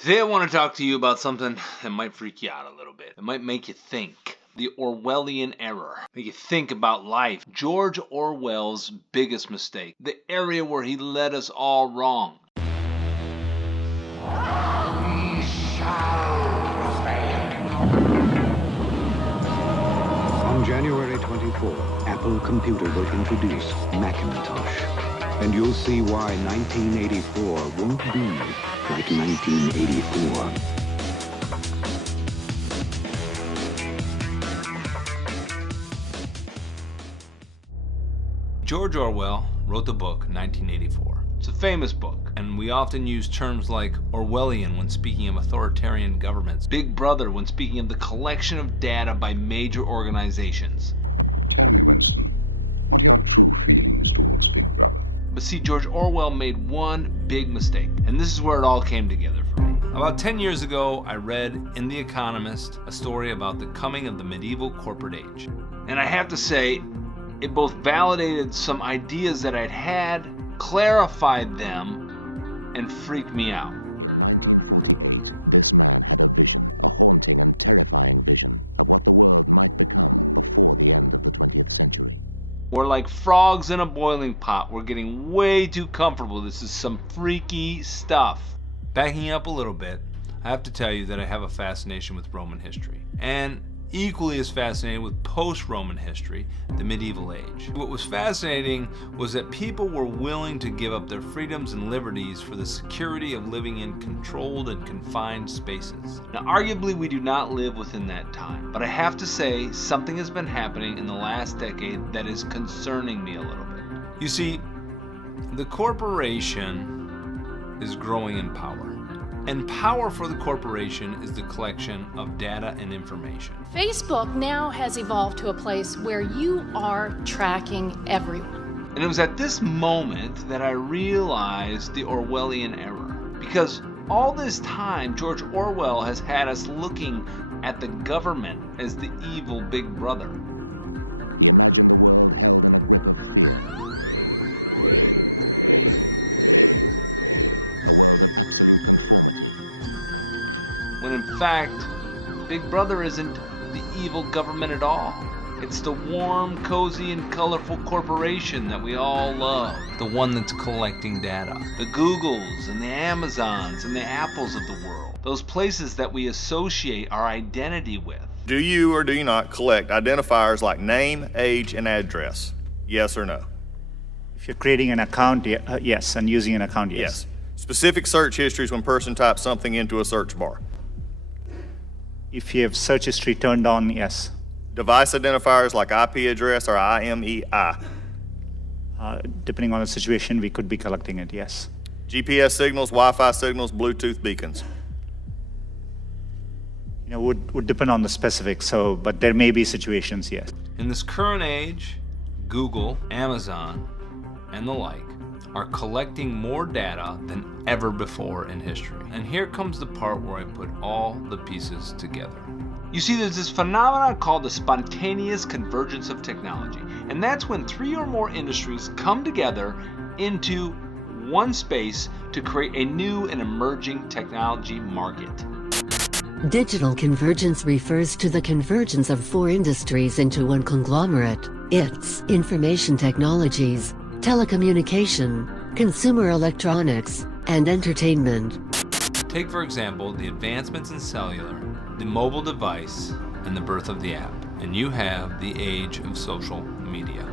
Today I want to talk to you about something that might freak you out a little bit. It might make you think. The Orwellian error. Make you think about life. George Orwell's biggest mistake. The area where he led us all wrong. We shall prevail. On January 24, Apple Computer will introduce Macintosh. And you'll see why 1984 won't be like 1984. George Orwell wrote the book 1984. It's a famous book, and we often use terms like Orwellian when speaking of authoritarian governments, Big Brother when speaking of the collection of data by major organizations. But see, George Orwell made one big mistake, and this is where it all came together for me. About 10 years ago, I read in The Economist a story about the coming of the medieval corporate age. And I have to say, it both validated some ideas that I'd had, clarified them, and freaked me out. We're like frogs in a boiling pot. We're getting way too comfortable. This is some freaky stuff. Backing up a little bit, I have to tell you that I have a fascination with Roman history. And equally as fascinated with post-Roman history, the medieval age. What was fascinating was that people were willing to give up their freedoms and liberties for the security of living in controlled and confined spaces. Now, arguably, we do not live within that time, but I have to say something has been happening in the last decade that is concerning me a little bit. You see, the corporation is growing in power. And power for the corporation is the collection of data and information. Facebook now has evolved to a place where you are tracking everyone. And it was at this moment that I realized the Orwellian error. Because all this time, George Orwell has had us looking at the government as the evil big brother. When in fact, Big Brother isn't the evil government at all. It's the warm, cozy, and colorful corporation that we all love. The one that's collecting data. The Googles and the Amazons and the Apples of the world. Those places that we associate our identity with. Do you or do you not collect identifiers like name, age, and address? Yes or no? If you're creating an account, yes, and using an account, yes. Yes. Specific search histories when a person types something into a search bar. If you have search history turned on, yes. Device identifiers like IP address or IMEI. Depending on the situation, we could be collecting it, yes. GPS signals, Wi-Fi signals, Bluetooth beacons. You know, would depend on the specifics, but there may be situations, yes. In this current age, Google, Amazon, and the like are collecting more data than ever before in history. And here comes the part where I put all the pieces together. You see, there's this phenomenon called the spontaneous convergence of technology. And that's when three or more industries come together into one space to create a new and emerging technology market. Digital convergence refers to the convergence of four industries into one conglomerate. It's information technologies, telecommunication, consumer electronics, and entertainment. Take, for example, the advancements in cellular, the mobile device, and the birth of the app. And you have the age of social media.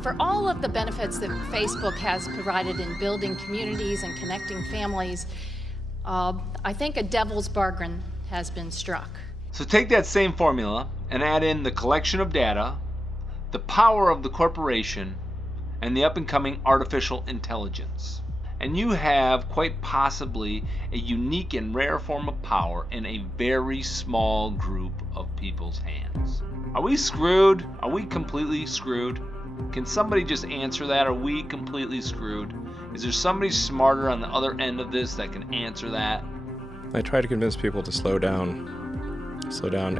For all of the benefits that Facebook has provided in building communities and connecting families, I think a devil's bargain has been struck. So take that same formula and add in the collection of data, the power of the corporation, and the up-and-coming artificial intelligence. And you have quite possibly a unique and rare form of power in a very small group of people's hands. Are we screwed? Are we completely screwed? Can somebody just answer that? Are we completely screwed? Is there somebody smarter on the other end of this that can answer that? I try to convince people to slow down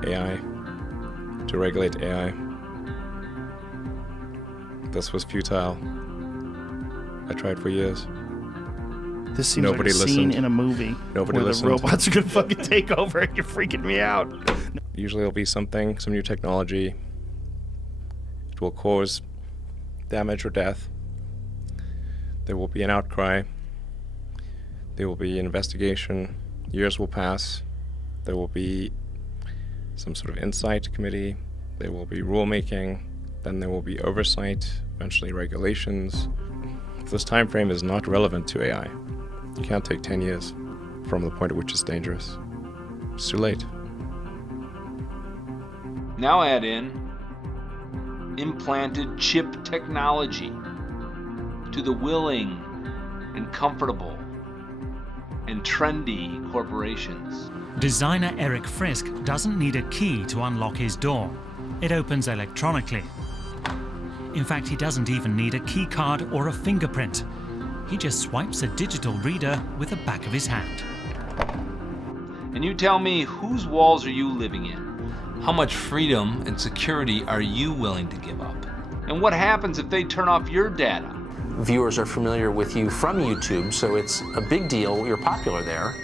AI, to regulate AI. This was futile. I tried for years. This seems Nobody like a scene listened. in a movie Nobody where listened. the robots are gonna fucking take over. You're freaking me out. Usually it'll be something, some new technology. It will cause damage or death. There will be an outcry. There will be an investigation. Years will pass. There will be some sort of insight committee. There will be rulemaking. Then there will be oversight, eventually regulations. This time frame is not relevant to AI. You can't take 10 years from the point at which it's dangerous. It's too late. Now add in implanted chip technology to the willing and comfortable and trendy corporations. Designer Eric Frisk doesn't need a key to unlock his door. It opens electronically. In fact, he doesn't even need a key card or a fingerprint. He just swipes a digital reader with the back of his hand. And you tell me, whose walls are you living in? How much freedom and security are you willing to give up? And what happens if they turn off your data? Viewers are familiar with you from YouTube, so it's a big deal, you're popular there,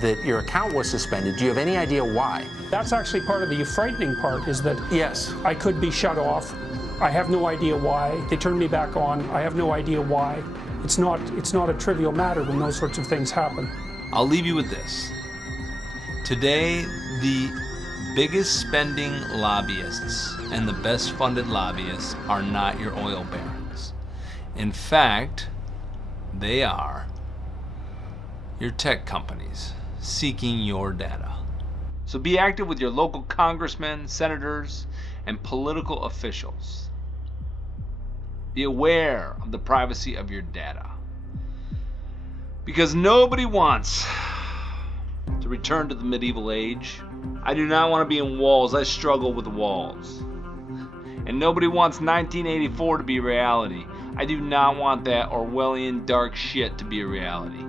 that your account was suspended. Do you have any idea why? That's actually part of the frightening part, is that Yes. I could be shut off. I have no idea why. They turned me back on. I have no idea why. It's not a trivial matter when those sorts of things happen. I'll leave you with this. Today, the biggest spending lobbyists and the best funded lobbyists are not your oil barons. In fact, they are your tech companies seeking your data. So be active with your local congressmen, senators, and political officials. Be aware of the privacy of your data. Because nobody wants to return to the medieval age. I do not want to be in walls. I struggle with walls. And nobody wants 1984 to be reality. I do not want that Orwellian dark shit to be a reality.